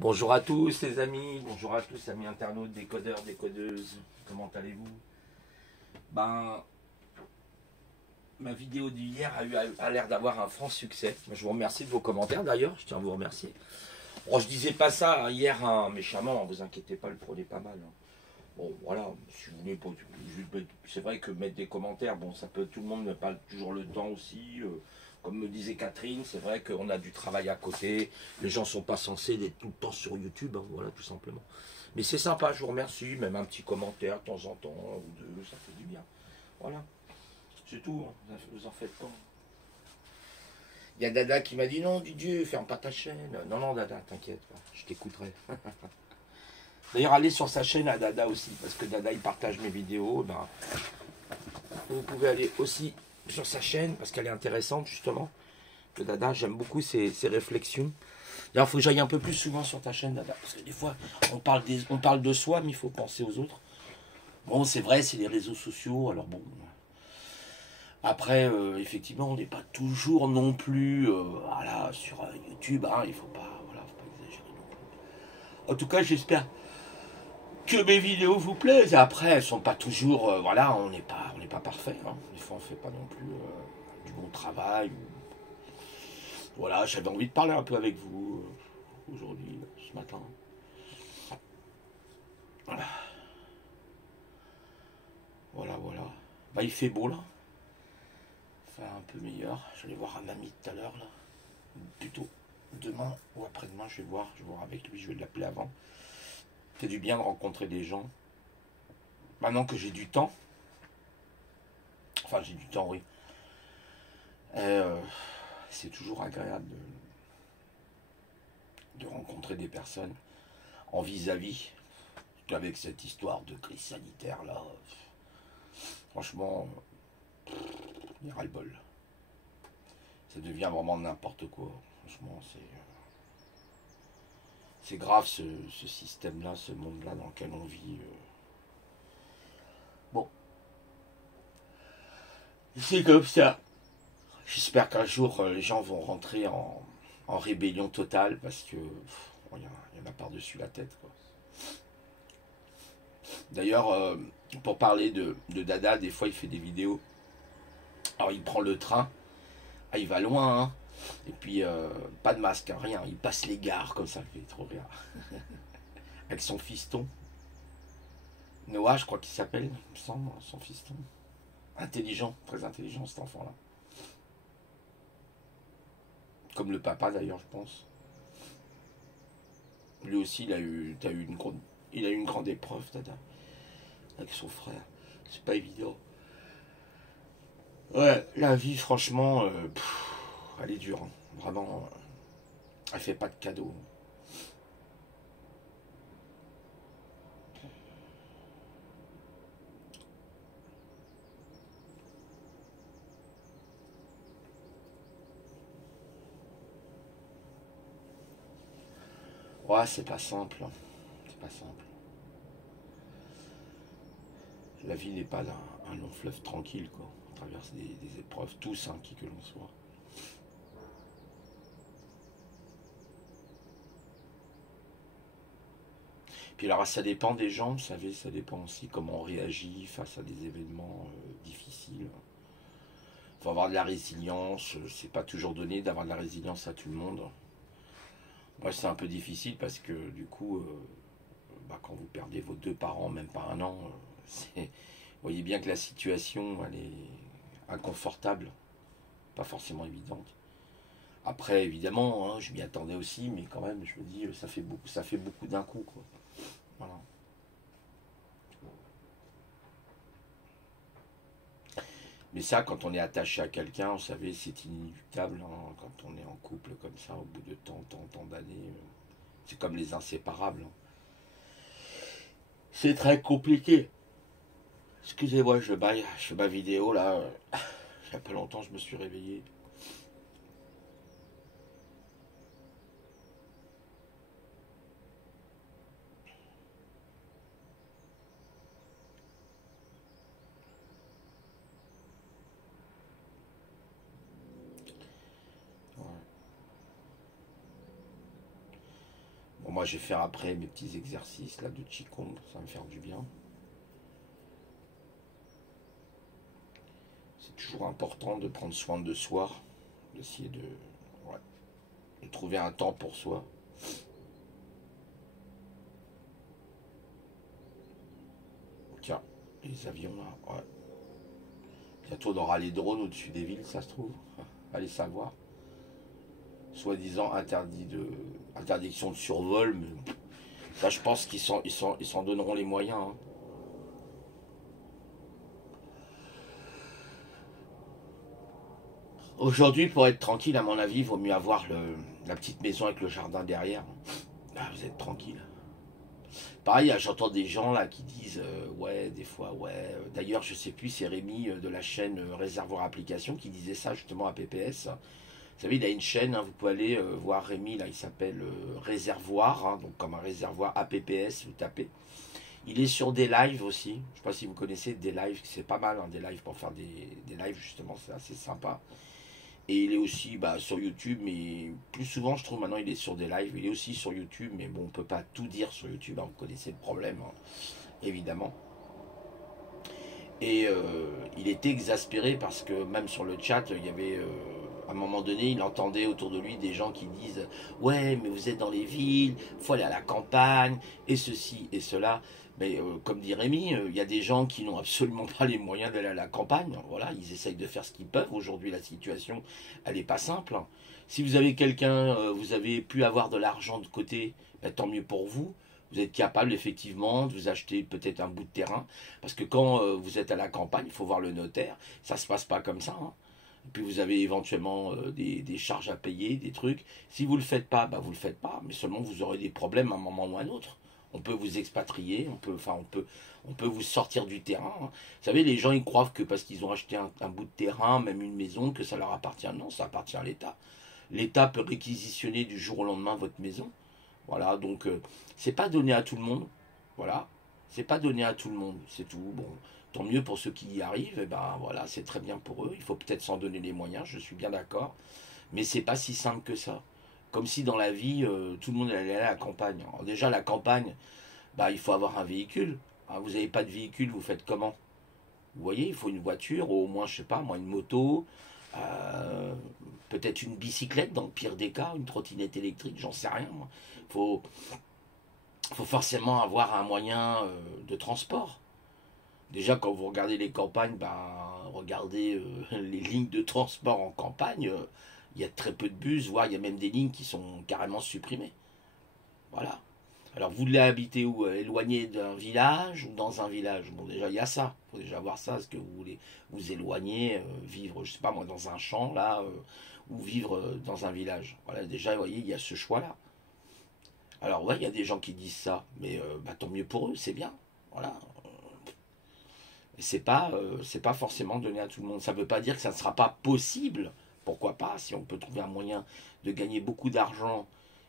Bonjour à tous les amis, bonjour à tous amis internautes, décodeurs, décodeuses, comment allez-vous? Ben, ma vidéo d'hier a l'air d'avoir un franc succès. Je vous remercie de vos commentaires d'ailleurs, je tiens à vous remercier. Bon, je disais pas ça hier méchamment, vous inquiétez pas, le prenez pas mal. Bon, voilà, si vous voulez, c'est vrai que mettre des commentaires, bon, ça peut, tout le monde n'a pas toujours le temps aussi. Comme me disait Catherine, c'est vrai qu'on a du travail à côté. Les gens sont pas censés être tout le temps sur YouTube, hein, voilà, tout simplement. Mais c'est sympa, je vous remercie. Même un petit commentaire de temps en temps, un ou deux, ça fait du bien. Voilà, c'est tout, hein, vous en faites pas. Il y a Dada qui m'a dit non, Didier, ferme pas ta chaîne. Non, non, Dada, t'inquiète, je t'écouterai. D'ailleurs, allez sur sa chaîne à Dada aussi, parce que Dada, il partage mes vidéos. Ben, vous pouvez aller aussi sur sa chaîne, parce qu'elle est intéressante, justement. Le Dada, j'aime beaucoup ses réflexions. D'ailleurs, il faut que j'aille un peu plus souvent sur ta chaîne, Dada, parce que des fois, on parle de soi, mais il faut penser aux autres. Bon, c'est vrai, c'est les réseaux sociaux, alors bon. Après, effectivement, on n'est pas toujours non plus voilà, sur YouTube, hein, il voilà, faut pas exagérer non plus. En tout cas, j'espère que mes vidéos vous plaisent. Après, elles sont pas toujours, voilà, on n'est pas parfait. Hein. Des fois, on fait pas non plus du bon travail. Voilà, j'avais envie de parler un peu avec vous aujourd'hui, ce matin. Voilà, voilà, voilà. Bah, il fait beau là. Enfin, un peu meilleur. J'allais voir un ami tout à l'heure là. Plutôt demain ou après-demain, je vais voir avec lui. Je vais l'appeler avant. C'est du bien de rencontrer des gens. Maintenant que j'ai du temps. Enfin, j'ai du temps, oui. Et, c'est toujours agréable de rencontrer des personnes en vis-à-vis. Avec cette histoire de crise sanitaire là, franchement, il y a ras-le-bol. Ça devient vraiment n'importe quoi. Franchement, c'est grave ce système-là, ce monde-là dans lequel on vit. Bon, c'est comme ça. J'espère qu'un jour les gens vont rentrer en rébellion totale parce que il y en a par-dessus la tête, quoi. D'ailleurs, pour parler de Dada, des fois il fait des vidéos. Alors il prend le train, il va loin, hein. Et puis pas de masque, hein, rien. Il passe les gares comme ça, il fait trop rire. Avec son fiston. Noah, je crois qu'il s'appelle, il me semble, son fiston. Intelligent, très intelligent cet enfant-là. Comme le papa d'ailleurs, je pense. Lui aussi, il a eu une grande épreuve, Dada, avec son frère. C'est pas évident. Ouais, la vie, franchement, elle est dure. Hein. Vraiment, elle fait pas de cadeaux. Ouais, c'est pas simple. Hein. C'est pas simple. La vie n'est pas un long fleuve tranquille, quoi. On traverse des épreuves, tous, hein, qui que l'on soit. Puis alors, ça dépend des gens, vous savez, ça dépend aussi comment on réagit face à des événements difficiles. Il faut avoir de la résilience, c'est pas toujours donné d'avoir de la résilience à tout le monde. Moi, c'est un peu difficile parce que du coup, quand vous perdez vos deux parents, même pas un an, vous voyez bien que la situation, elle est inconfortable, pas forcément évidente. Après, évidemment, hein, je m'y attendais aussi, mais quand même, je me dis, ça fait beaucoup d'un coup, quoi. Voilà. Mais ça, quand on est attaché à quelqu'un, vous savez, c'est inéluctable. Hein, quand on est en couple comme ça, au bout de tant d'années, c'est comme les inséparables. Hein. C'est très compliqué. Excusez-moi, je baille, je fais ma vidéo là. Il y a pas longtemps, je me suis réveillé. Ouais. Bon, moi, je vais faire après mes petits exercices là de Qigong, ça va me faire du bien. C'est toujours important de prendre soin de soi, d'essayer ouais, de trouver un temps pour soi. Tiens, les avions là, ouais. Bientôt on aura les drones au-dessus des villes, ça se trouve. Allez savoir. Soi-disant interdiction de survol, mais ça je pense qu'ils s'en donneront les moyens. Hein. Aujourd'hui, pour être tranquille, à mon avis, il vaut mieux avoir la petite maison avec le jardin derrière. Ah, vous êtes tranquille. Pareil, j'entends des gens là qui disent ouais, des fois, ouais. D'ailleurs, je sais plus, c'est Rémi de la chaîne Réservoir Application qui disait ça justement à PPS. Vous savez, il a une chaîne, hein, vous pouvez aller voir Rémi, là, il s'appelle Réservoir, hein, donc comme un réservoir APPS, vous tapez. Il est sur des lives aussi, je ne sais pas si vous connaissez des lives, c'est pas mal, hein, des lives pour faire des lives, justement, c'est assez sympa. Et il est aussi sur YouTube, mais plus souvent, je trouve, maintenant, il est sur des lives. Il est aussi sur YouTube, mais bon, on ne peut pas tout dire sur YouTube. Hein, vous connaissez le problème, hein, évidemment. Et il était exaspéré parce que même sur le chat, il y avait... à un moment donné, il entendait autour de lui des gens qui disent « Ouais, mais vous êtes dans les villes, il faut aller à la campagne, et ceci et cela. » Mais comme dit Rémi, il y a des gens qui n'ont absolument pas les moyens d'aller à la campagne. Voilà, ils essayent de faire ce qu'ils peuvent. Aujourd'hui, la situation, elle n'est pas simple. Si vous avez quelqu'un, vous avez pu avoir de l'argent de côté, tant mieux pour vous. Vous êtes capable effectivement de vous acheter peut-être un bout de terrain. Parce que quand vous êtes à la campagne, il faut voir le notaire. Ça ne se passe pas comme ça. Hein. Et puis vous avez éventuellement des charges à payer, des trucs. Si vous ne le faites pas, vous ne le faites pas. Mais seulement vous aurez des problèmes à un moment ou à un autre. On peut vous expatrier, on peut vous sortir du terrain. Hein. Vous savez, les gens ils croient que parce qu'ils ont acheté un bout de terrain, même une maison, que ça leur appartient. Non, ça appartient à l'État. L'État peut réquisitionner du jour au lendemain votre maison. Voilà, donc c'est pas donné à tout le monde. Voilà, c'est pas donné à tout le monde, c'est tout. Bon, tant mieux pour ceux qui y arrivent. Et ben voilà, c'est très bien pour eux. Il faut peut-être s'en donner les moyens. Je suis bien d'accord, mais c'est pas si simple que ça. Comme si dans la vie, tout le monde allait à la campagne. Alors déjà, la campagne, il faut avoir un véhicule. Hein, vous n'avez pas de véhicule, vous faites comment? Vous voyez, il faut une voiture, ou au moins, je sais pas, moi, une moto, euh, peut-être une bicyclette dans le pire des cas, une trottinette électrique, j'en sais rien. Moi. Faut forcément avoir un moyen de transport. Déjà, quand vous regardez les campagnes, regardez les lignes de transport en campagne. Il y a très peu de bus, voire il y a même des lignes qui sont carrément supprimées. Voilà. Alors, vous voulez habiter où? Éloigné d'un village ou dans un village? Bon, déjà, il y a ça. Il faut déjà voir ça. Est-ce que vous voulez vous éloigner, vivre, je sais pas moi, dans un champ, là, ou vivre dans un village? Voilà, déjà, vous voyez, il y a ce choix-là. Alors, ouais, il y a des gens qui disent ça, mais tant mieux pour eux, c'est bien. Voilà. Et c'est pas forcément donné à tout le monde. Ça ne veut pas dire que ça ne sera pas possible. Pourquoi pas, si on peut trouver un moyen de gagner beaucoup d'argent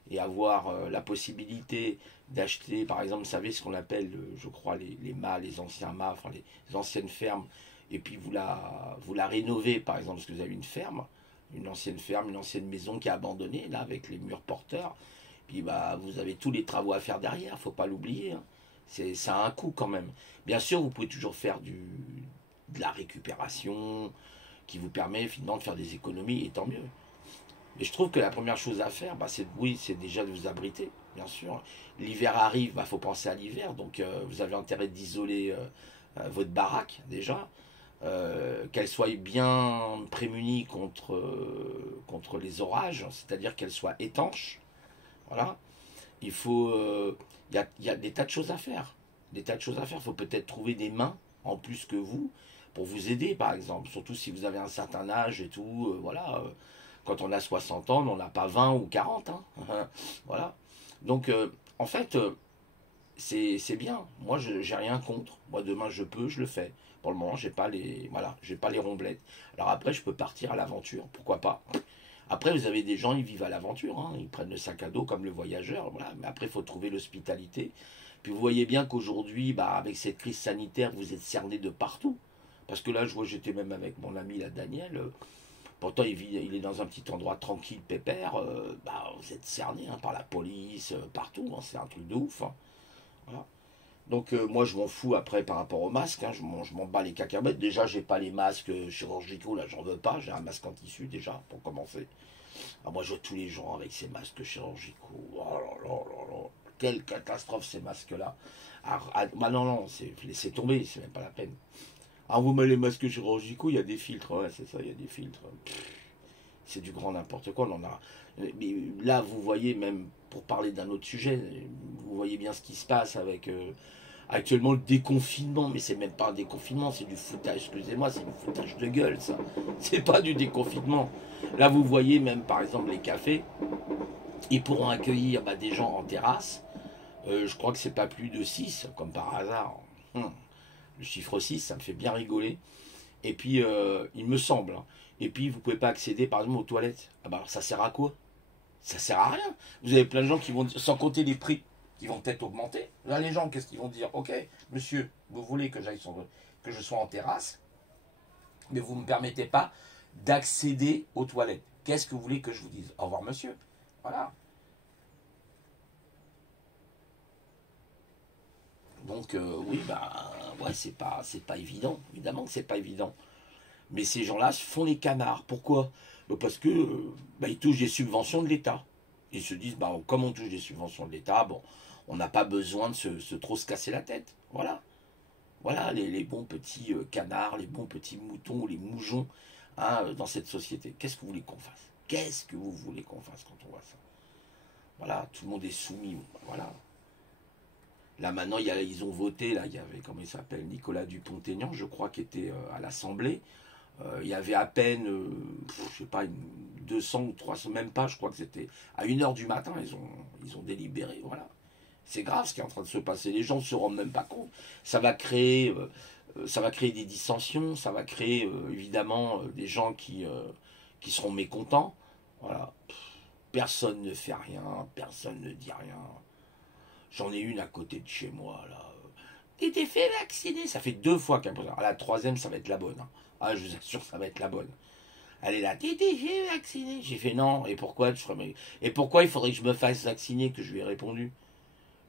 et avoir la possibilité d'acheter, par exemple, vous savez ce qu'on appelle, je crois, les mâts, les anciens mâts, enfin les anciennes fermes, et puis vous la rénovez, par exemple, parce que vous avez une ferme, une ancienne maison qui est abandonnée, là, avec les murs porteurs, puis vous avez tous les travaux à faire derrière, faut pas l'oublier. Hein. Ça a un coût quand même. Bien sûr, vous pouvez toujours faire de la récupération qui vous permet finalement de faire des économies, et tant mieux. Mais je trouve que la première chose à faire, c'est déjà de vous abriter, bien sûr. L'hiver arrive, faut penser à l'hiver, donc vous avez intérêt d'isoler votre baraque déjà, qu'elle soit bien prémunie contre les orages, c'est-à-dire qu'elle soit étanche. Voilà. Il faut, il y a des tas de choses à faire. Des tas de choses à faire. Il faut peut-être trouver des mains en plus que vous pour vous aider, par exemple. Surtout si vous avez un certain âge et tout. Voilà. Quand on a 60 ans, on n'a pas 20 ou 40. Hein. Voilà. Donc, en fait, c'est bien. Moi, je j'ai rien contre. Moi, demain, je le fais. Pour le moment, j'ai pas les romblettes. Alors après, je peux partir à l'aventure. Pourquoi pas? Après, vous avez des gens, ils vivent à l'aventure, hein, ils prennent le sac à dos comme le voyageur, voilà. Mais après, il faut trouver l'hospitalité. Puis vous voyez bien qu'aujourd'hui, avec cette crise sanitaire, vous êtes cernés de partout. Parce que là, j'étais même avec mon ami, là, Daniel, Pourtant, il est dans un petit endroit tranquille, pépère. Bah, vous êtes cerné hein, par la police, partout. Hein, c'est un truc de ouf. Hein. Voilà. Donc moi je m'en fous après par rapport au masque, hein, je m'en bats les cacahuètes. Déjà j'ai pas les masques chirurgicaux, là j'en veux pas, j'ai un masque en tissu déjà pour commencer. Ah, moi je vois tous les gens avec ces masques chirurgicaux. Oh là là là là. Quelle catastrophe ces masques-là. Bah non, non, laissez tomber, c'est même pas la peine. Ah vous mettez les masques chirurgicaux, il y a des filtres, ouais c'est ça, il y a des filtres. C'est du grand n'importe quoi, on en a. Mais là vous voyez même, pour parler d'un autre sujet, vous voyez bien ce qui se passe avec actuellement le déconfinement, mais c'est même pas un déconfinement, c'est du foutage, excusez-moi, c'est du foutage de gueule ça. C'est pas du déconfinement. Là vous voyez même par exemple les cafés, ils pourront accueillir bah, des gens en terrasse. Je crois que c'est pas plus de 6 comme par hasard. Le chiffre 6 ça me fait bien rigoler. Et puis il me semble. Hein. Et puis vous pouvez pas accéder par exemple aux toilettes. Ah bah alors ça sert à quoi? Ça sert à rien. Vous avez plein de gens qui vont, sans compter les prix, qui vont peut-être augmenter. Là, les gens, qu'est-ce qu'ils vont dire? Ok, monsieur, vous voulez que que je sois en terrasse, mais vous ne me permettez pas d'accéder aux toilettes. Qu'est-ce que vous voulez que je vous dise? Au revoir, monsieur. Voilà. Donc, oui, bah, ouais, c'est pas évident. Évidemment que c'est pas évident. Mais ces gens-là font les canards. Pourquoi? Parce que bah, ils touchent des subventions de l'État. Ils se disent, bah, comme on touche des subventions de l'État, bon, on n'a pas besoin de trop se casser la tête. Voilà. Voilà les bons petits canards, les bons petits moutons, les moujons hein, dans cette société. Qu'est-ce que vous voulez qu'on fasse? Qu'est-ce que vous voulez qu'on fasse quand on voit ça? Voilà, tout le monde est soumis. Voilà. Là maintenant, ils ont voté, là, il y avait, comment il s'appelle, Nicolas Dupont-Aignan, je crois, qui était à l'Assemblée. Il y avait à peine, je sais pas, 200 ou 300, même pas, je crois que c'était à 1 heure du matin, ils ont délibéré, voilà. C'est grave ce qui est en train de se passer, les gens ne se rendent même pas compte. Ça va créer des dissensions, ça va créer évidemment des gens qui seront mécontents, voilà. Personne ne fait rien, personne ne dit rien. J'en ai une à côté de chez moi, là. T'es fait vacciner. Ça fait 2 fois qu'elle me pose. La troisième, ça va être la bonne. Hein. Ah, je vous assure, ça va être la bonne. Elle est là, t'es fait vacciner. J'ai fait non. Et pourquoi Et pourquoi il faudrait que je me fasse vacciner? Que je lui ai répondu.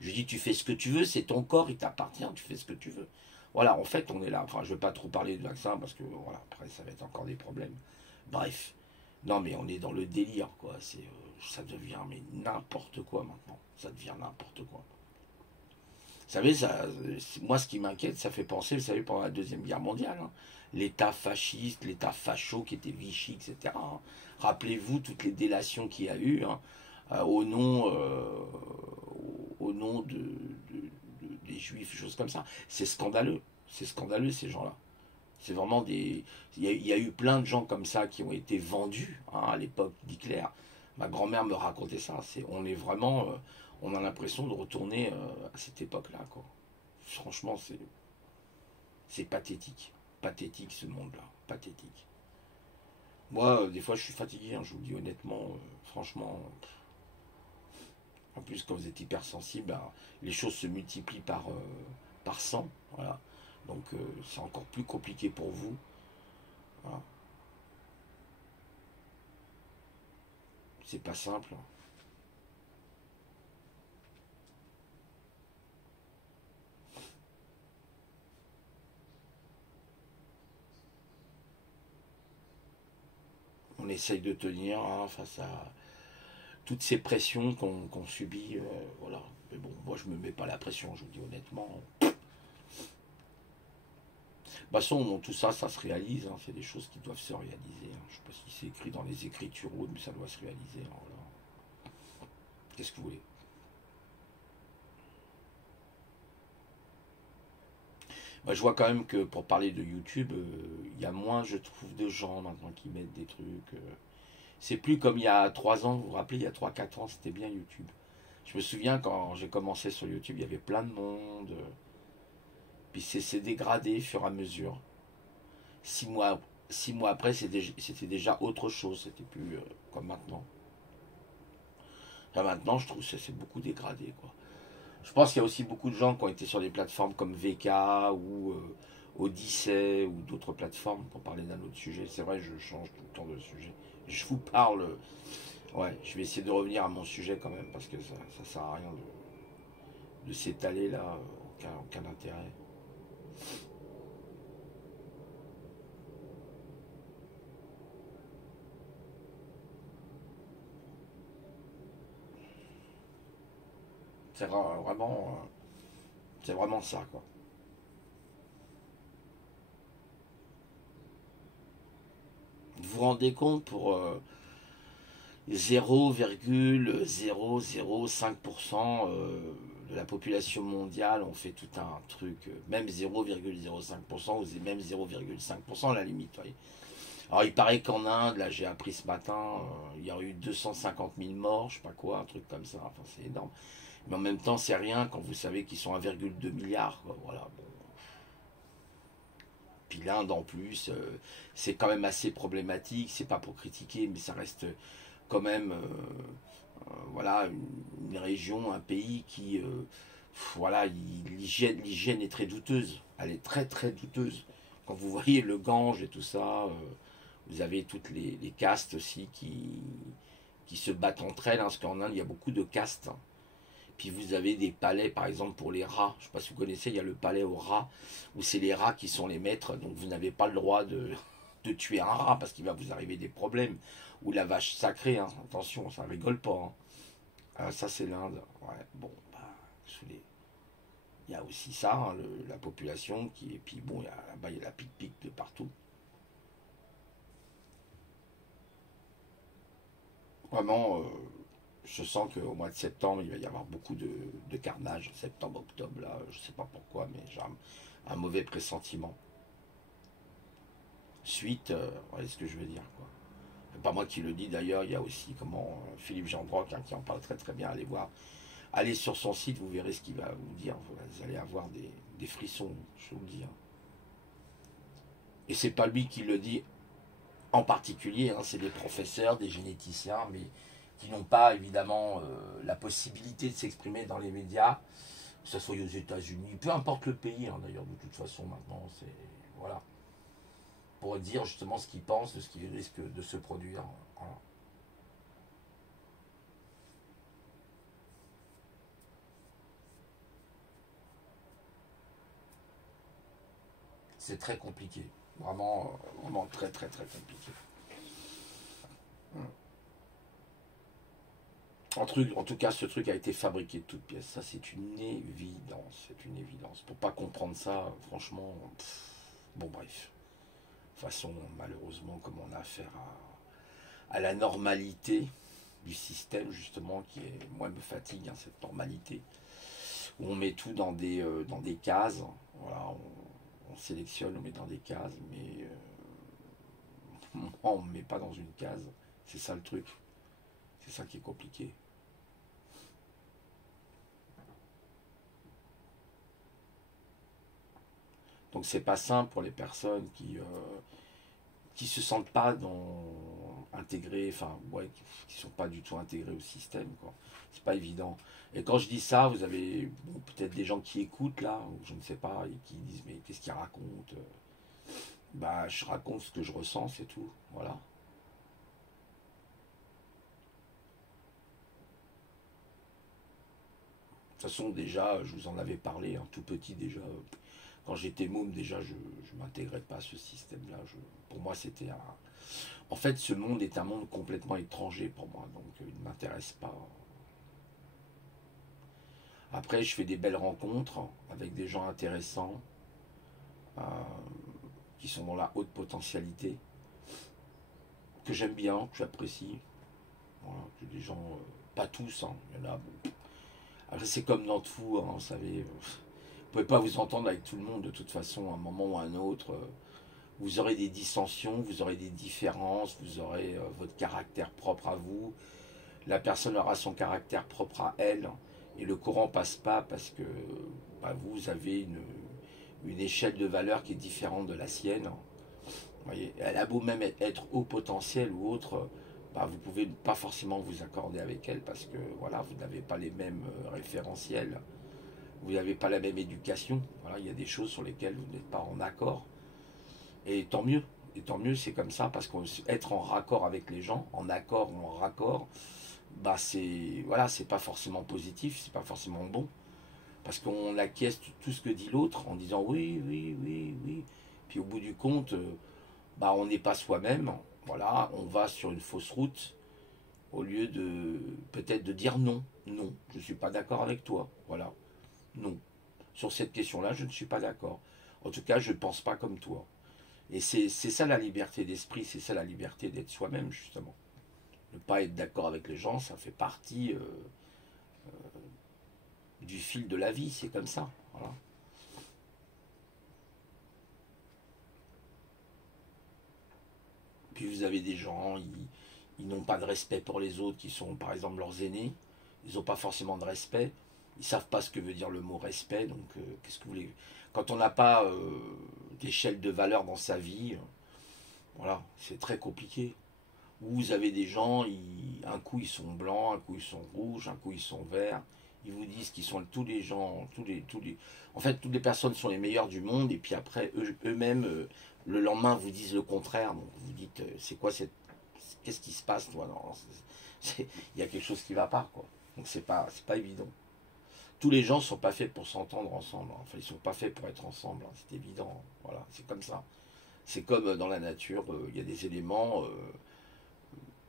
Je lui ai dit, tu fais ce que tu veux, c'est ton corps, il t'appartient, tu fais ce que tu veux. Voilà, en fait, on est là. Enfin, je ne vais pas trop parler de vaccin parce que, voilà, après, ça va être encore des problèmes. Bref. Non, mais on est dans le délire, quoi. Ça devient, mais n'importe quoi maintenant. Ça devient n'importe quoi. Vous savez, moi, ce qui m'inquiète, ça fait penser, vous savez, pendant la Deuxième Guerre mondiale, hein, l'État fasciste, l'État facho qui était Vichy, etc. Hein. Rappelez-vous toutes les délations qu'il y a eu hein, au nom des Juifs, choses comme ça. C'est scandaleux. C'est scandaleux, ces gens-là. C'est vraiment des. Il y a eu plein de gens comme ça qui ont été vendus hein, à l'époque d'Hitler. Ma grand-mère me racontait ça. On est vraiment. On a l'impression de retourner à cette époque-là, quoi. Franchement, c'est pathétique. Pathétique ce monde-là. Pathétique. Moi, des fois, je suis fatigué, hein, je vous le dis honnêtement. Franchement. En plus, quand vous êtes hypersensible, ben, les choses se multiplient par 100. Voilà. Donc, c'est encore plus compliqué pour vous. Voilà. C'est pas simple. On essaye de tenir hein, face à toutes ces pressions qu'on subit. Voilà. Mais bon, moi je me mets pas la pression, je vous dis honnêtement. De toute façon, bon, tout ça, ça se réalise. Hein, c'est des choses qui doivent se réaliser. Hein. Je sais pas si c'est écrit dans les écritures ou autre, mais ça doit se réaliser. Hein, voilà. Qu'est-ce que vous voulez? Moi, je vois quand même que pour parler de YouTube, il y a moins, je trouve, de gens maintenant qui mettent des trucs. C'est plus comme il y a 3 ans, vous vous rappelez, il y a 3 4 ans, c'était bien YouTube. Je me souviens quand j'ai commencé sur YouTube, il y avait plein de monde. Puis c'est dégradé au fur et à mesure. 6 mois, 6 mois après, c'était déjà autre chose. C'était plus comme maintenant. Là maintenant, je trouve que c'est beaucoup dégradé. Quoi. Je pense qu'il y a aussi beaucoup de gens qui ont été sur des plateformes comme VK Odyssey ou d'autres plateformes pour parler d'un autre sujet. C'est vrai, je change tout le temps de sujet. Je vous parle. Ouais, je vais essayer de revenir à mon sujet quand même parce que ça sert à rien de s'étaler là. Aucun intérêt. C'est vraiment ça quoi. Vous vous rendez compte pour 0,005% de la population mondiale, on fait tout un truc, même 0,05% ou même 0,5% à la limite. Voyez. Alors il paraît qu'en Inde, là j'ai appris ce matin, il y a eu 250 000 morts, je sais pas quoi, un truc comme ça, enfin c'est énorme. Mais en même temps c'est rien quand vous savez qu'ils sont 1,2 milliard, quoi. Voilà. Bon. Puis l'Inde en plus, c'est quand même assez problématique, c'est pas pour critiquer, mais ça reste quand même voilà, une région, un pays qui, voilà, l'hygiène est très douteuse. Elle est très très douteuse. Quand vous voyez le Gange et tout ça, vous avez toutes les castes aussi qui se battent entre elles, hein, parce qu'en Inde, il y a beaucoup de castes. Hein. Puis vous avez des palais, par exemple, pour les rats. Je ne sais pas si vous connaissez, il y a le palais aux rats, où c'est les rats qui sont les maîtres, donc vous n'avez pas le droit de tuer un rat, parce qu'il va vous arriver des problèmes. Ou la vache sacrée, hein. Attention, ça rigole pas. Hein. Ah, ça c'est l'Inde. Ouais, bon, bah, il y a aussi ça, hein, la population qui. Et puis bon, là-bas, il y a la pique-pique de partout. Vraiment, je sens qu'au mois de septembre, il va y avoir beaucoup de carnage. Septembre, octobre, là, je sais pas pourquoi, mais j'ai un mauvais pressentiment. Suite, vous voyez ce que je veux dire, quoi. C'est pas moi qui le dis d'ailleurs, il y a aussi comment Philippe Gendroc hein, qui en parle très très bien. Allez voir, allez sur son site, vous verrez ce qu'il va vous dire. Vous allez avoir des frissons, je vous le dis. Hein. Et c'est pas lui qui le dit en particulier, hein, c'est des professeurs, des généticiens, mais qui n'ont pas évidemment la possibilité de s'exprimer dans les médias, que ce soit aux États-Unis, peu importe le pays hein, d'ailleurs, de toute façon maintenant, c'est voilà, pour dire justement ce qu'ils pensent de ce qui risque de se produire. Voilà. C'est très compliqué, vraiment, vraiment très très très compliqué. En tout cas, ce truc a été fabriqué de toutes pièces. Ça, c'est une évidence. C'est une évidence. Pour pas comprendre ça, franchement, bon, bref. De toute façon, malheureusement, comme on a affaire à la normalité du système, justement, qui est, moi, me fatigue, hein, cette normalité, où on met tout dans des cases. Voilà, on sélectionne, on met dans des cases, mais moi, on ne met pas dans une case. C'est ça le truc. C'est ça qui est compliqué. Donc c'est pas simple pour les personnes qui se sentent pas intégrées, enfin ouais, qui sont pas du tout intégrées au système quoi. C'est pas évident. Et quand je dis ça, vous avez bon, peut-être des gens qui écoutent là, ou je ne sais pas, et qui disent mais qu'est-ce qu'ils racontent. Bah je raconte ce que je ressens, c'est tout. Voilà. De toute façon déjà, je vous en avais parlé, un tout petit déjà. Quand j'étais môme, déjà, je ne m'intégrais pas à ce système-là. Pour moi, c'était un. En fait, ce monde est un monde complètement étranger pour moi, donc il ne m'intéresse pas. Après, je fais des belles rencontres avec des gens intéressants euh, qui sont dans la haute potentialité, que j'aime bien, que j'apprécie. Voilà, que des gens, pas tous, hein, il y en a. Bon. Après, c'est comme dans tout, hein, vous savez. Vous pouvez pas vous entendre avec tout le monde de toute façon, à un moment ou à un autre. Vous aurez des dissensions, vous aurez des différences, vous aurez votre caractère propre à vous. La personne aura son caractère propre à elle. Et le courant passe pas parce que bah, vous avez une échelle de valeur qui est différente de la sienne. Vous voyez, elle a beau même être haut potentiel ou autre, bah, vous pouvez pas forcément vous accorder avec elle parce que voilà, vous n'avez pas les mêmes référentiels. vous n'avez pas la même éducation. Voilà, il y a des choses sur lesquelles vous n'êtes pas en accord. Et tant mieux. Et tant mieux, c'est comme ça, parce qu'être en raccord avec les gens, en accord ou en raccord, bah c'est voilà, c'est pas forcément positif, c'est pas forcément bon. Parce qu'on acquiesce tout ce que dit l'autre en disant oui, oui, oui, oui. Puis au bout du compte, bah on n'est pas soi-même. Voilà, on va sur une fausse route au lieu de peut-être de dire non, non, je ne suis pas d'accord avec toi. Voilà, non. Sur cette question-là, je ne suis pas d'accord. En tout cas, je ne pense pas comme toi. Et c'est ça la liberté d'esprit, c'est ça la liberté d'être soi-même, justement. Ne pas être d'accord avec les gens, ça fait partie du fil de la vie, c'est comme ça. Voilà. Puis vous avez des gens, ils n'ont pas de respect pour les autres, qui sont par exemple leurs aînés, ils n'ont pas forcément de respect, ils ne savent pas ce que veut dire le mot respect, donc qu'est-ce que vous voulez. Quand on n'a pas d'échelle de valeur dans sa vie, voilà, c'est très compliqué. Vous avez des gens, un coup ils sont blancs, un coup ils sont rouges, un coup ils sont verts. Ils vous disent qu'ils sont tous les gens, en fait, toutes les personnes sont les meilleures du monde, et puis après, eux-mêmes, le lendemain, vous disent le contraire. Donc vous dites, c'est quoi qu'est-ce qui se passe, toi? Non, il y a quelque chose qui ne va pas, quoi. Donc c'est pas évident. Tous les gens ne sont pas faits pour s'entendre ensemble. Enfin, ils ne sont pas faits pour être ensemble. C'est évident. Voilà, c'est comme ça. C'est comme dans la nature, il y a des éléments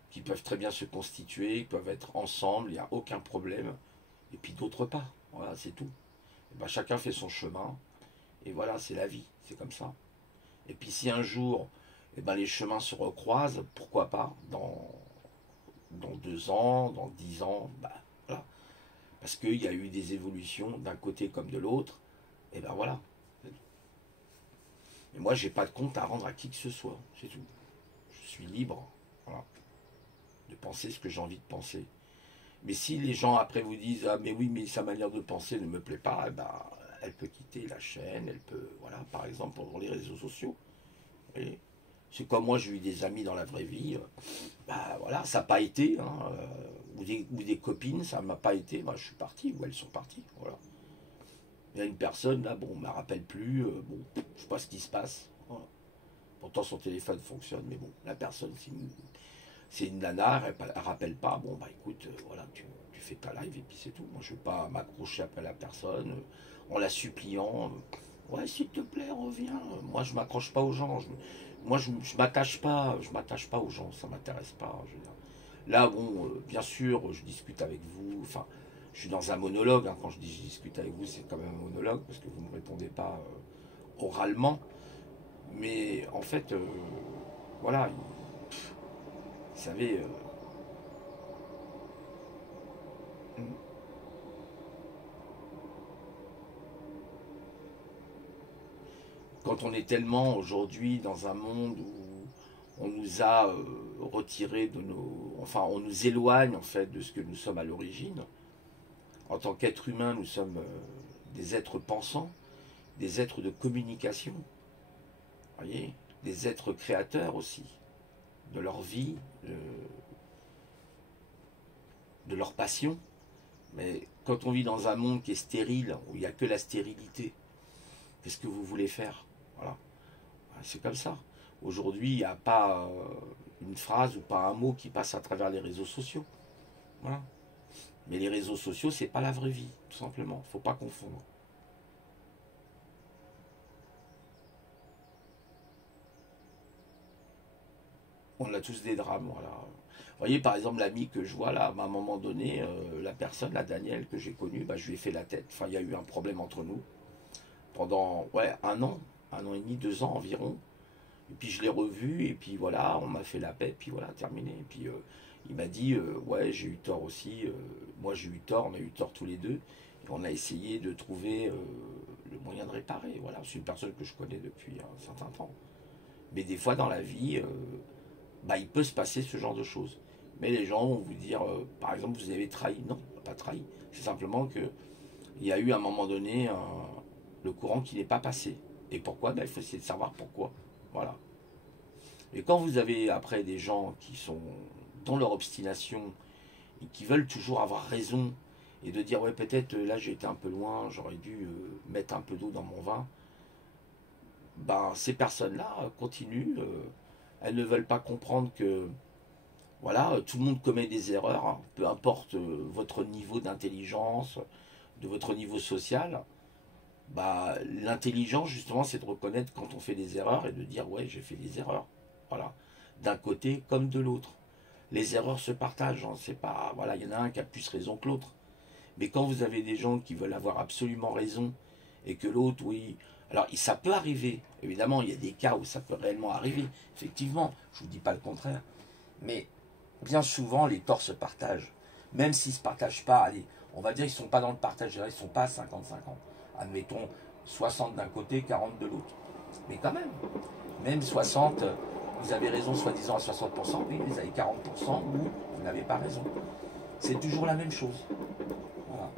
qui peuvent très bien se constituer, qui peuvent être ensemble, il n'y a aucun problème. Et puis d'autres pas. Voilà, c'est tout. Et ben, chacun fait son chemin. Et voilà, c'est la vie. C'est comme ça. Et puis si un jour, eh ben, les chemins se recroisent, pourquoi pas, dans 2 ans, dans 10 ans, bah, voilà. Parce qu'il y a eu des évolutions d'un côté comme de l'autre. Et ben voilà. Mais moi, j'ai pas de compte à rendre à qui que ce soit. C'est tout. Je suis libre. Voilà. De penser ce que j'ai envie de penser. Mais si les gens après vous disent ah mais oui mais sa manière de penser ne me plaît pas, eh ben, elle peut quitter la chaîne, elle peut voilà par exemple pour les réseaux sociaux. Et c'est comme moi j'ai eu des amis dans la vraie vie, bah voilà ça n'a pas été, hein, ou des copines ça m'a pas été, bah, je suis parti ou elles sont parties, voilà. Il y a une personne là bon on ne me rappelle plus, bon je sais pas ce qui se passe, voilà. Pourtant son téléphone fonctionne mais bon la personne c'est une nana, elle rappelle pas, bon bah écoute, voilà, tu fais ta live et puis c'est tout. Moi je ne vais pas m'accrocher après la personne en la suppliant. Ouais s'il te plaît reviens. Moi je m'accroche pas aux gens. Moi je m'attache pas aux gens, ça m'intéresse pas. Je veux dire. Là bon, bien sûr, je discute avec vous, enfin je suis dans un monologue, hein. Quand je dis je discute avec vous, c'est quand même un monologue, parce que vous ne me répondez pas oralement. Mais en fait, voilà, vous savez, quand on est tellement aujourd'hui dans un monde où on nous a retiré de nos... Enfin, on nous éloigne en fait de ce que nous sommes à l'origine. En tant qu'être humain, nous sommes des êtres pensants, des êtres de communication, voyez, des êtres créateurs aussi, de leur vie, de leur passion. Mais quand on vit dans un monde qui est stérile, où il n'y a que la stérilité, qu'est-ce que vous voulez faire? Voilà. C'est comme ça. Aujourd'hui, il n'y a pas une phrase ou pas un mot qui passe à travers les réseaux sociaux. Voilà. Mais les réseaux sociaux, c'est pas la vraie vie, tout simplement. Faut pas confondre. On a tous des drames, voilà. Vous voyez, par exemple, l'ami que je vois là, à un moment donné, la personne, la Danielle que j'ai connue, bah, je lui ai fait la tête. Enfin, il y a eu un problème entre nous pendant ouais, un an et demi, 2 ans environ. Et puis je l'ai revu, et puis voilà, on m'a fait la paix, puis voilà, terminé. Et puis il m'a dit, ouais, j'ai eu tort aussi, moi j'ai eu tort, on a eu tort tous les deux, et on a essayé de trouver le moyen de réparer. Voilà, c'est une personne que je connais depuis un certain temps. Mais des fois dans la vie, bah, il peut se passer ce genre de choses. Mais les gens vont vous dire, par exemple, vous avez trahi. Non, on n'a pas trahi. C'est simplement que il y a eu à un moment donné le courant qui n'est pas passé. Et pourquoi? Ben, il faut essayer de savoir pourquoi. Voilà. Et quand vous avez après des gens qui sont dans leur obstination et qui veulent toujours avoir raison, et de dire ouais peut-être là j'ai été un peu loin, j'aurais dû mettre un peu d'eau dans mon vin, ben ces personnes-là continuent, elles ne veulent pas comprendre que voilà, tout le monde commet des erreurs, hein, peu importe votre niveau d'intelligence, de votre niveau social. Bah, l'intelligence, justement, c'est de reconnaître quand on fait des erreurs et de dire ouais, j'ai fait des erreurs. Voilà. D'un côté comme de l'autre. Les erreurs se partagent. Hein, c'est pas, voilà, il y en a un qui a plus raison que l'autre. Mais quand vous avez des gens qui veulent avoir absolument raison et que l'autre, oui. Alors, ça peut arriver. Évidemment, il y a des cas où ça peut réellement arriver. Effectivement, je ne vous dis pas le contraire. Mais bien souvent, les torts se partagent. Même s'ils ne se partagent pas, allez, on va dire qu'ils ne sont pas dans le partage, ils ne sont pas à 50-50. Admettons 60 d'un côté, 40 de l'autre. Mais quand même 60, vous avez raison soi-disant à 60%, oui, vous avez 40% ou vous n'avez pas raison. C'est toujours la même chose. Voilà.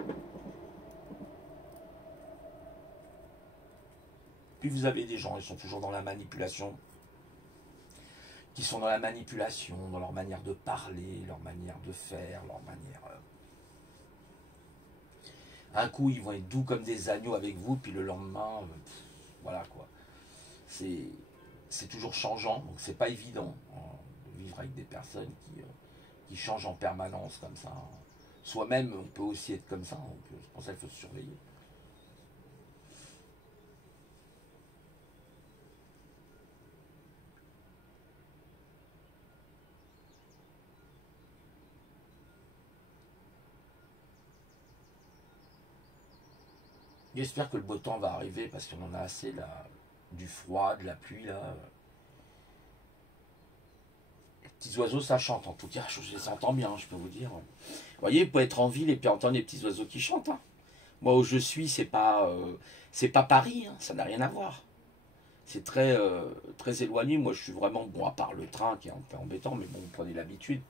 Puis vous avez des gens, ils sont toujours dans la manipulation, qui sont dans la manipulation, dans leur manière de parler, leur manière de faire, leur manière... Un coup, ils vont être doux comme des agneaux avec vous, puis le lendemain, voilà quoi. C'est toujours changeant, donc c'est pas évident hein, de vivre avec des personnes qui changent en permanence comme ça. Soi-même, on peut aussi être comme ça, donc c'est pour ça qu'il faut se surveiller. J'espère que le beau temps va arriver parce qu'on en a assez là, du froid, de la pluie là. Les petits oiseaux ça chante en tout cas, je les entends bien, je peux vous dire. Vous voyez, vous pouvez être en ville et puis entendre les petits oiseaux qui chantent. Hein. Moi où je suis, c'est pas Paris, hein, ça n'a rien à voir. C'est très éloigné. Moi, je suis vraiment bon, à part le train qui est un peu embêtant, mais bon, vous prenez l'habitude.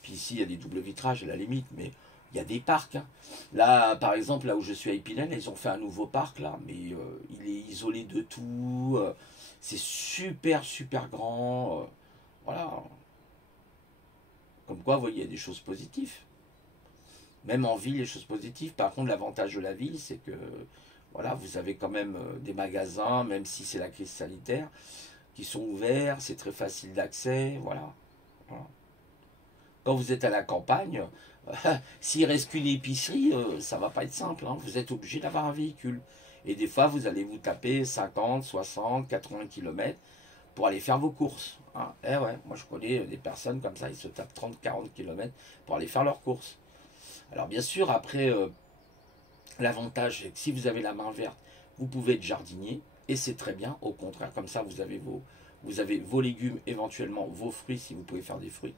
Puis ici, il y a des doubles vitrages à la limite, mais il y a des parcs. Hein. Là, par exemple, là où je suis à Épinal, ils ont fait un nouveau parc là, mais il est isolé de tout. C'est super, super grand. Voilà. Comme quoi, vous voyez, il y a des choses positives. Même en ville, les choses positives. Par contre, l'avantage de la ville, c'est que voilà, vous avez quand même des magasins, même si c'est la crise sanitaire, qui sont ouverts, c'est très facile d'accès, voilà. Voilà. Quand vous êtes à la campagne, s'il reste qu'une épicerie, ça va pas être simple. Hein. Vous êtes obligé d'avoir un véhicule. Et des fois, vous allez vous taper 50, 60, 80 km pour aller faire vos courses. Hein. Eh ouais, moi je connais des personnes comme ça, ils se tapent 30, 40 km pour aller faire leurs courses. Alors bien sûr, après, l'avantage, c'est que si vous avez la main verte, vous pouvez être jardinier, et c'est très bien. Au contraire, comme ça, vous avez vos légumes, éventuellement vos fruits, si vous pouvez faire des fruits.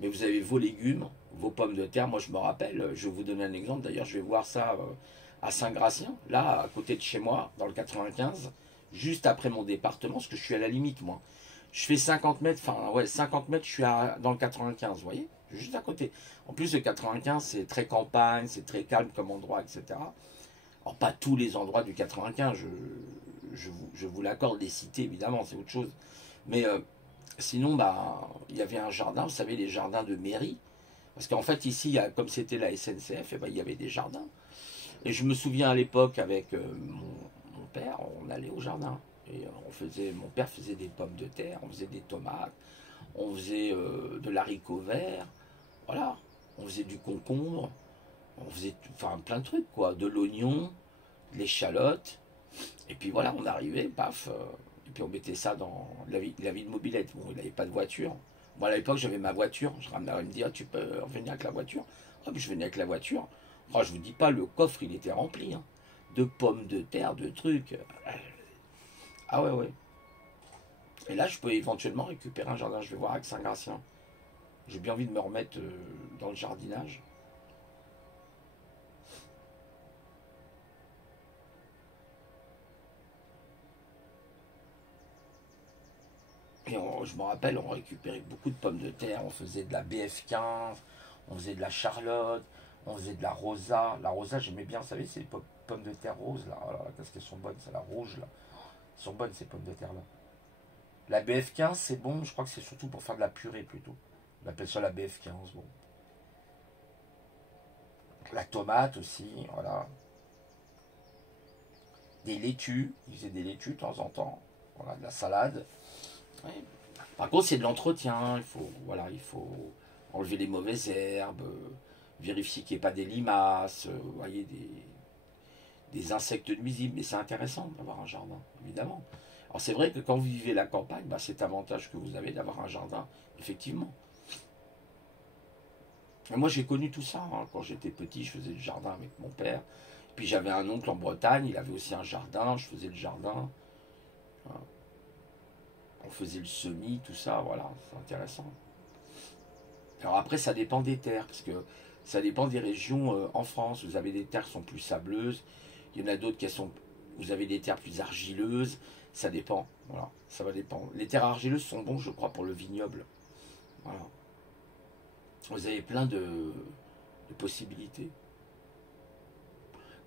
Mais vous avez vos légumes, vos pommes de terre. Moi, je me rappelle, je vais vous donner un exemple. D'ailleurs, je vais voir ça à Saint-Gratien, là, à côté de chez moi, dans le 95, juste après mon département, parce que je suis à la limite, moi. Je fais 50 mètres, enfin, ouais, 50 mètres, je suis dans le 95, vous voyez, juste à côté. En plus, le 95, c'est très campagne, c'est très calme comme endroit, etc. Alors, pas tous les endroits du 95, je vous l'accorde, les cités, évidemment, c'est autre chose. Mais sinon, bah, il y avait un jardin, vous savez, les jardins de mairie. Parce qu'en fait, ici, comme c'était la SNCF, et ben, il y avait des jardins. Et je me souviens à l'époque, avec mon père, on allait au jardin. Et mon père faisait des pommes de terre, on faisait des tomates, on faisait de l'haricot vert, voilà. On faisait du concombre, on faisait enfin, plein de trucs, quoi. De l'oignon, de l'échalote. Et puis voilà, on arrivait, paf. Et puis on mettait ça dans la vie de mobilette. Bon, il n'avait pas de voiture. Moi, à l'époque, j'avais ma voiture. Je ramenais, il me dit, ah, tu peux revenir avec la voiture. Ah, puis je venais avec la voiture. Oh, je vous dis pas, le coffre, il était rempli. Hein, de pommes de terre, de trucs. Ah ouais, ouais. Et là, je peux éventuellement récupérer un jardin. Je vais voir avec Saint-Gratien. J'ai bien envie de me remettre dans le jardinage. Et je me rappelle, on récupérait beaucoup de pommes de terre. On faisait de la BF15, on faisait de la Charlotte, on faisait de la Rosa. La Rosa, j'aimais bien, vous savez, c'est les pommes de terre roses, là. Oh là là, qu'est-ce qu'elles sont bonnes, c'est la rouge, là. Elles sont bonnes, ces pommes de terre, là. La BF15, c'est bon, je crois que c'est surtout pour faire de la purée, plutôt. On appelle ça la BF15, bon. La tomate aussi, voilà. Des laitues, ils faisaient des laitues de temps en temps. Voilà, de la salade. Ouais. Par contre, c'est de l'entretien. Il faut enlever les mauvaises herbes, vérifier qu'il n'y ait pas des limaces, vous voyez, des insectes nuisibles. Mais c'est intéressant d'avoir un jardin, évidemment. Alors c'est vrai que quand vous vivez la campagne, bah, c'est avantage que vous avez d'avoir un jardin, effectivement. Et moi j'ai connu tout ça, hein. Quand j'étais petit, je faisais le jardin avec mon père. Puis j'avais un oncle en Bretagne, il avait aussi un jardin, je faisais le jardin. Voilà. On faisait le semis, tout ça, voilà, c'est intéressant. Alors après, ça dépend des terres, parce que ça dépend des régions en France. Vous avez des terres qui sont plus sableuses, il y en a d'autres qui sont... Vous avez des terres plus argileuses, ça dépend, voilà, ça va dépendre. Les terres argileuses sont bons, je crois, pour le vignoble. Voilà. Vous avez plein de possibilités.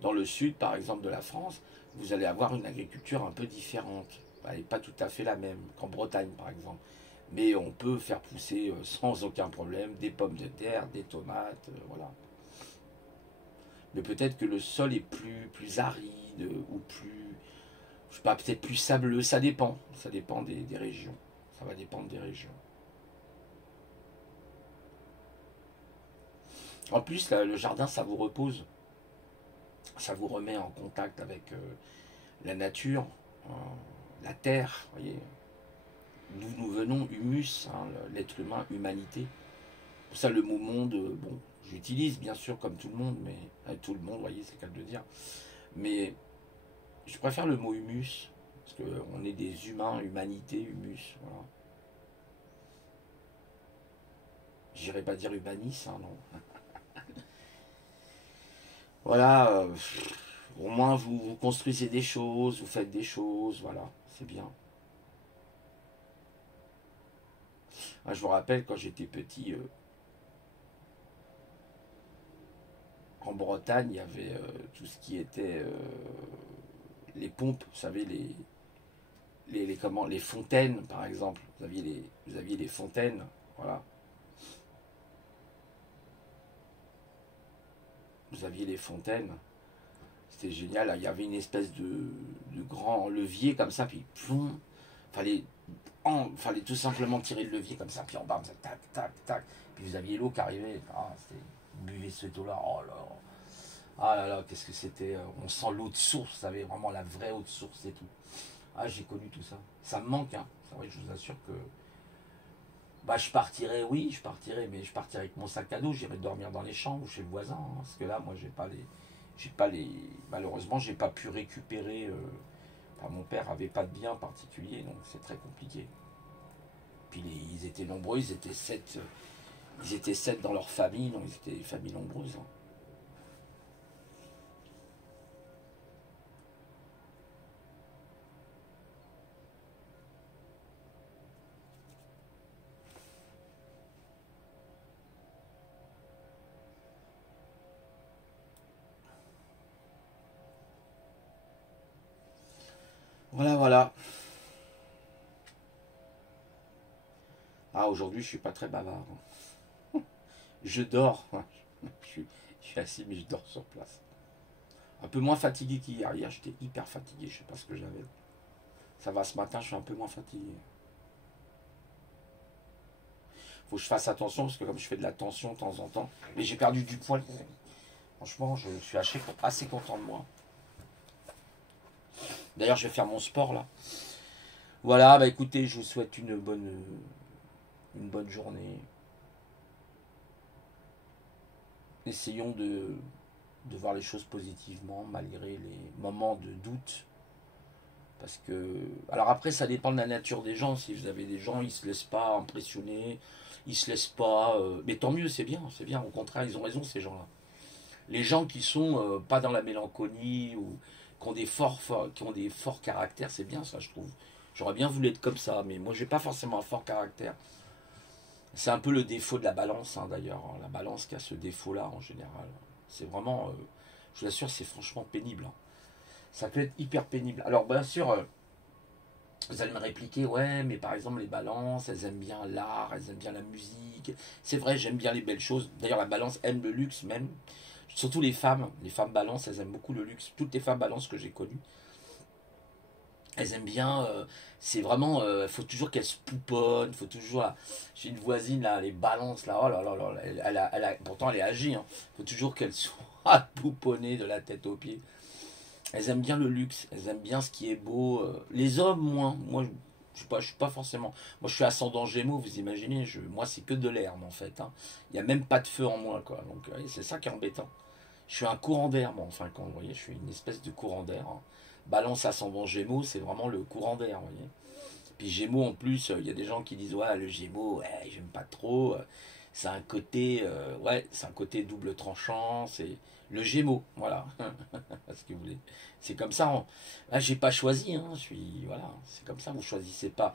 Dans le sud, par exemple, de la France, vous allez avoir une agriculture un peu différente. Elle n'est pas tout à fait la même qu'en Bretagne, par exemple. Mais on peut faire pousser sans aucun problème des pommes de terre, des tomates, voilà. Mais peut-être que le sol est plus aride ou plus, je sais pas, peut-être plus sableux. Ça dépend. Ça dépend des régions. Ça va dépendre des régions. En plus, là, le jardin, ça vous repose. Ça vous remet en contact avec la nature, euh, la terre, voyez. D'où nous venons, humus, hein, l'être humain, humanité. Pour ça, le mot monde, bon, j'utilise bien sûr comme tout le monde, mais tout le monde, vous voyez, c'est le cas de le dire. Mais je préfère le mot humus, parce qu'on est des humains, humanité, humus, voilà. J'irai pas dire humanis, hein, non. Voilà, au moins vous construisez des choses, vous faites des choses, voilà, c'est bien. Ah, je vous rappelle quand j'étais petit, en Bretagne, il y avait tout ce qui était les pompes, vous savez, les fontaines, par exemple. Vous aviez les fontaines, voilà. Vous aviez les fontaines. C'était génial. Il y avait une espèce de grand levier comme ça, puis plomb. Fallait, fallait tout simplement tirer le levier comme ça, puis en bas, ça, tac, tac, tac. Puis vous aviez l'eau qui arrivait. Ah, vous buvez cette eau-là. Oh là là. Ah là là, qu'est-ce que c'était. On sent l'eau de source, vous savez, vraiment la vraie eau de source et tout. Ah, j'ai connu tout ça. Ça me manque, hein. C'est vrai, je vous assure que. Bah, je partirais, oui, je partirais, mais je partirais avec mon sac à dos, j'irais dormir dans les champs ou chez le voisin, hein, parce que là, moi, j'ai pas les, malheureusement, j'ai pas pu récupérer. Enfin, mon père avait pas de bien particulier, donc c'est très compliqué. Puis ils étaient nombreux, ils étaient sept dans leur famille, donc ils étaient des familles nombreuses, hein. Voilà, voilà. Ah, aujourd'hui, je suis pas très bavard, hein. Je dors. Je suis assis, mais je dors sur place. Un peu moins fatigué qu'hier. Hier, j'étais hyper fatigué. Je sais pas ce que j'avais. Ça va ce matin, je suis un peu moins fatigué. Faut que je fasse attention parce que comme je fais de la tension de temps en temps. Mais j'ai perdu du poids. Franchement, je suis assez content de moi. D'ailleurs, je vais faire mon sport là. Voilà, bah écoutez, je vous souhaite une bonne journée. Essayons de voir les choses positivement malgré les moments de doute. Parce que. Alors après, ça dépend de la nature des gens. Si vous avez des gens, ils se laissent pas impressionner, ils se laissent pas. Mais tant mieux, c'est bien, c'est bien. Au contraire, ils ont raison, ces gens-là. Les gens qui sont pas dans la mélancolie ou qui ont des forts caractères, c'est bien ça, je trouve. J'aurais bien voulu être comme ça, mais moi, j'ai pas forcément un fort caractère. C'est un peu le défaut de la balance, hein, d'ailleurs. La balance qui a ce défaut-là, en général. C'est vraiment, je vous assure, c'est franchement pénible, hein. Ça peut être hyper pénible. Alors, bien sûr, vous allez me répliquer, ouais, mais par exemple, les balances, elles aiment bien l'art, elles aiment bien la musique. C'est vrai, j'aime bien les belles choses. D'ailleurs, la balance aime le luxe même. Surtout les femmes balance, elles aiment beaucoup le luxe. Toutes les femmes balance que j'ai connues, elles aiment bien, c'est vraiment, il faut toujours qu'elles se pouponnent, faut toujours, j'ai une voisine là, les balances là, oh là là là, pourtant elle est âgée, hein, faut toujours qu'elle soit pouponnée de la tête aux pieds. Elles aiment bien le luxe, elles aiment bien ce qui est beau. Les hommes, moins, moi je suis pas forcément, moi je suis ascendant Gémeaux, vous imaginez, moi c'est que de l'air en fait, hein. Il n'y a même pas de feu en moi quoi, donc c'est ça qui est embêtant. Je suis un courant d'air, moi, enfin, quand vous voyez, je suis une espèce de courant d'air, hein. Balance ascendant Gémeaux, c'est vraiment le courant d'air, vous voyez. Puis Gémeaux, en plus, il y a des gens qui disent, ouais, le Gémeaux, ouais, j'aime pas trop. C'est un côté, ouais, c'est un côté double tranchant, c'est le Gémeaux, voilà. Ce que vous voulez. C'est comme ça. J'ai pas choisi, hein, je suis, voilà, c'est comme ça, vous choisissez pas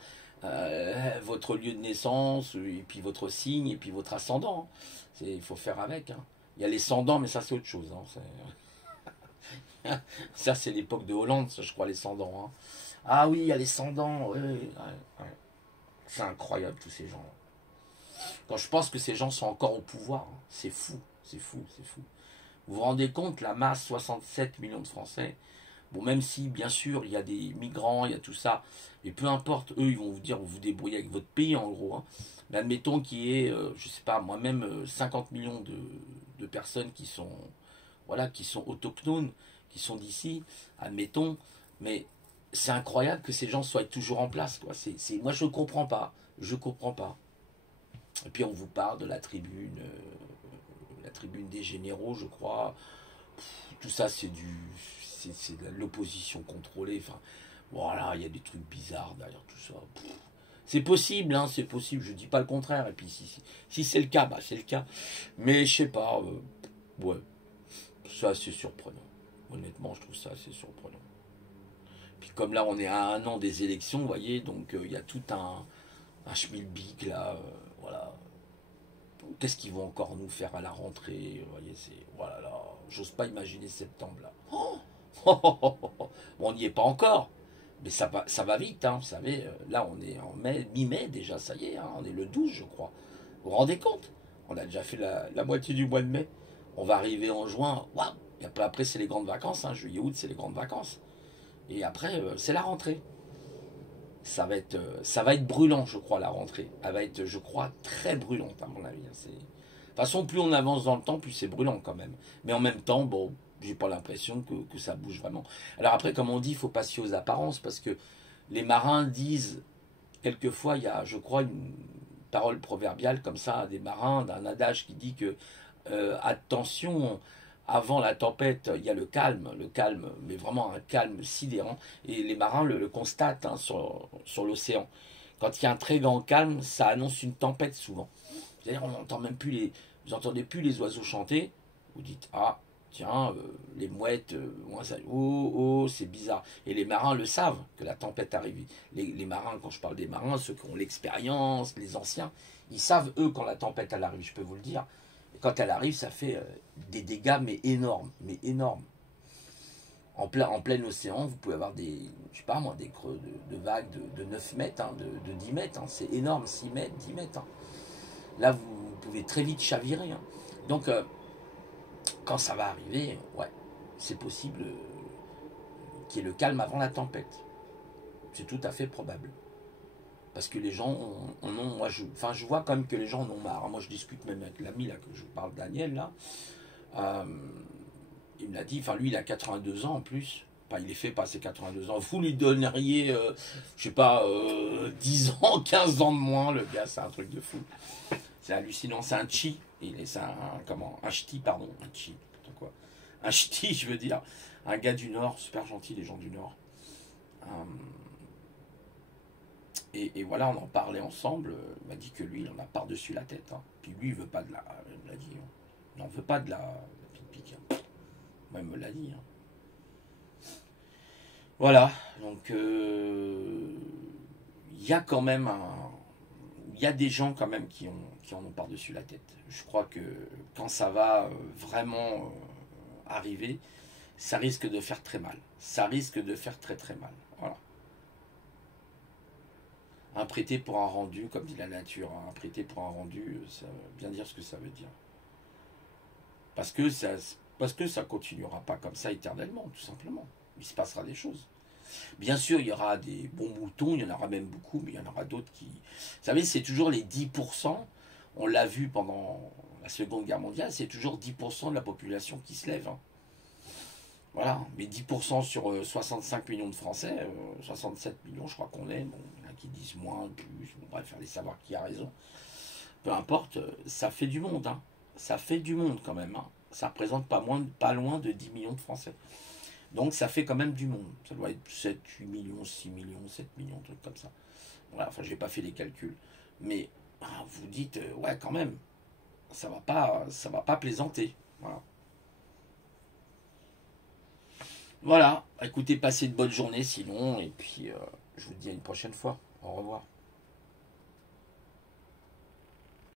votre lieu de naissance, et puis votre signe, et puis votre ascendant, hein. Il faut faire avec, hein. Il y a l'ascendant, mais ça c'est autre chose, hein. Ça c'est l'époque de Hollande, ça, je crois, l'ascendant, hein. Ah oui, il y a l'ascendant, ouais, ouais, ouais. C'est incroyable tous ces gens. Quand je pense que ces gens sont encore au pouvoir, hein, c'est fou, c'est fou, c'est fou. Vous vous rendez compte, la masse, 67 millions de Français. Bon, même si, bien sûr, il y a des migrants, il y a tout ça, et peu importe, eux, ils vont vous dire, vous vous débrouillez avec votre pays, en gros, hein. Mais admettons qu'il y ait, je sais pas, moi-même, 50 millions de personnes qui sont, voilà, qui sont autochtones, qui sont d'ici, admettons, mais c'est incroyable que ces gens soient toujours en place, quoi. Moi, je ne comprends pas, je comprends pas. Et puis, on vous parle de la tribune des généraux, je crois. Tout ça, c'est de l'opposition contrôlée. Enfin, voilà, il y a des trucs bizarres derrière tout ça. C'est possible, hein, c'est possible. Je dis pas le contraire. Et puis si c'est le cas, bah c'est le cas. Mais je sais pas. Ouais, ça c'est surprenant. Honnêtement, je trouve ça assez surprenant. Puis comme là, on est à 1 an des élections, vous voyez, donc il y a tout un schmilblick là. Voilà. Qu'est-ce qu'ils vont encore nous faire à la rentrée? Vous voyez, c'est. Voilà, là. J'ose pas imaginer septembre là. Oh bon, on n'y est pas encore. Mais ça va vite, hein, vous savez. Là, on est en mai, mi-mai déjà, ça y est, hein, on est le 12, je crois. Vous vous rendez compte? On a déjà fait la moitié du mois de mai. On va arriver en juin. Waouh! Et après, c'est les grandes vacances. Hein, juillet, août, c'est les grandes vacances. Et après, c'est la rentrée. Ça va être brûlant, je crois, la rentrée. Elle va être, je crois, très brûlante, à mon avis. De toute façon, plus on avance dans le temps, plus c'est brûlant quand même. Mais en même temps, bon, j'ai pas l'impression que ça bouge vraiment. Alors après, comme on dit, il faut pas se fier aux apparences, parce que les marins disent, quelquefois, il y a, je crois, une parole proverbiale comme ça, des marins, d'un adage qui dit que, attention, avant la tempête, il y a le calme, mais vraiment un calme sidérant. Et les marins le constatent, hein, sur l'océan. Quand il y a un très grand calme, ça annonce une tempête souvent. C'est-à-dire, on n'entend même plus vous n'entendez plus les oiseaux chanter. Vous dites, ah, tiens, les mouettes, oh, c'est bizarre. Et les marins le savent, que la tempête arrive. Les marins, quand je parle des marins, ceux qui ont l'expérience, les anciens, ils savent, eux, quand la tempête elle arrive, je peux vous le dire. Et quand elle arrive, ça fait des dégâts, mais énormes, mais énormes. En plein océan, vous pouvez avoir je sais pas moi, des creux de vagues de 9 mètres, hein, de 10 mètres, hein, c'est énorme, 6 mètres, 10 mètres. Hein. Là, vous pouvez très vite chavirer. Hein. Donc, quand ça va arriver, ouais, c'est possible qu'il y ait le calme avant la tempête. C'est tout à fait probable. Parce que les gens moi, je vois quand même que les gens en ont marre. Moi, je discute même avec l'ami là, que je vous parle, Daniel, là. Il me l'a dit, enfin, lui, il a 82 ans en plus. Enfin, il est fait passer 82 ans. Vous lui donneriez, je sais pas, 10 ans, 15 ans de moins, le gars, c'est un truc de fou. C'est hallucinant, c'est un chi. C'est un ch'ti, pardon, un chi, quoi. Un ch'ti, je veux dire. Un gars du Nord, super gentil, les gens du Nord. Et voilà, on en parlait ensemble. Il m'a dit que lui, il en a par-dessus la tête. Hein. Puis lui, il veut pas de la. Il me l'a dit. Hein. Il n'en veut pas de la pique-pique. Hein. Moi, il me l'a dit. Hein. Voilà. Donc, il y a quand même il y a des gens quand même qui en ont par-dessus la tête. Je crois que quand ça va vraiment arriver, ça risque de faire très mal. Ça risque de faire très très mal. Voilà. Un prêté pour un rendu, comme dit la nature, hein. Un prêté pour un rendu, ça veut bien dire ce que ça veut dire. Parce que Parce que ça continuera pas comme ça éternellement, tout simplement. Il se passera des choses. Bien sûr, il y aura des bons moutons, il y en aura même beaucoup, mais il y en aura d'autres qui... Vous savez, c'est toujours les 10%, on l'a vu pendant la Seconde Guerre mondiale, c'est toujours 10% de la population qui se lève. Hein. Voilà, mais 10% sur 65 millions de Français, 67 millions je crois qu'on est, bon, il y en a qui disent moins, plus, bon, bref, allez savoir qui a raison. Peu importe, ça fait du monde, hein. Ça fait du monde quand même. Hein. Ça représente pas loin de 10 millions de Français. Donc ça fait quand même du monde. Ça doit être 7, 8 millions, 6 millions, 7 millions, trucs comme ça. Voilà, enfin j'ai pas fait les calculs. Mais vous dites, ouais quand même, ça va pas plaisanter. Voilà. Voilà, écoutez, passez de bonnes journées sinon, et puis je vous dis à une prochaine fois. Au revoir.